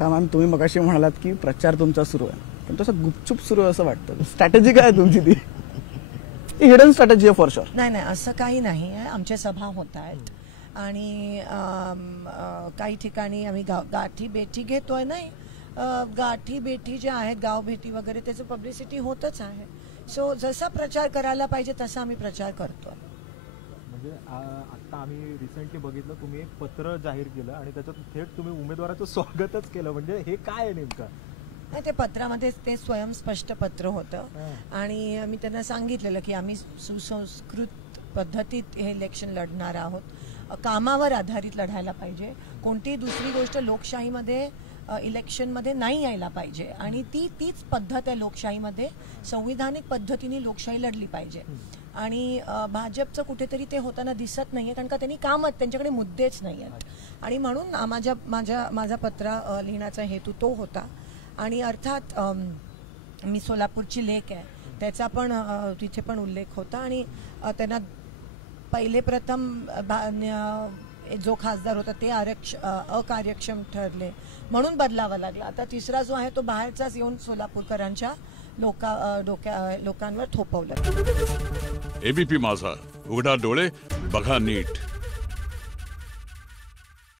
Ma'am तुम्ही मगाशी म्हणालात की प्रचार तुमचा सुरू आहे, पण तसं गुपचूप सुरू आहे असं वाटतं. स्ट्रॅटेजी काय तुमची ती? हिडन स्ट्रॅटेजी आहे फॉर शुअर. नाही नाही, असं काही नाही आहे. आमच्या सभा होत आहेत आणि काही ठिकाणी आम्ही गाठी भेटी घेतोय. नाही, गाठी भेटी ज्या आहेत, गाव भेटी वगैरे, त्याचं पब्लिसिटी होतच आहे. सो जसा प्रचार करायला पाहिजे तसा आम्ही प्रचार करतो. म्हणजे आता आम्ही रिसेंटली बघितलं, तुम्ही एक पत्र जाहीर केलं आणि त्याच्यात थेट तुम्ही उमेदवाराचं स्वागतच केलं. म्हणजे हे काय आहे नेमकं? नाही, ते पत्रामध्ये ते स्वयंस्पष्ट पत्र होतं आणि मी त्यांना सांगितलेलं की आम्ही सुसंस्कृत पद्धतीत हे इलेक्शन लढणार आहोत. कामावर आधारित लढायला पाहिजे. कोणतीही दुसरी गोष्ट लोकशाहीमध्ये इलेक्शनमध्ये नाही यायला पाहिजे आणि तीच पद्धत आहे लोकशाहीमध्ये. संविधानिक पद्धतीने लोकशाही लढली पाहिजे आणि भाजपचं कुठेतरी ते होताना दिसत नाहीये, कारण का त्यांच्याकडे मुद्देच नाही आहेत. आणि म्हणून माझा पत्र लिहिण्याचा हेतू तो होता. आणि अर्थात मी सोलापूरची लेक आहे, त्याचा पण तिथे पण उल्लेख होता आणि त्यांना पहिले प्रथम जो खासदार होता ते अकार्यक्षम ठरले म्हणून बदलावा लागला. आता तिसरा जो आहे तो बाहेरचाच येऊन सोलापूरकरांच्या लोकांवर थोपवलं. एबीपी माझा, उघडा डोळे बघा नीट.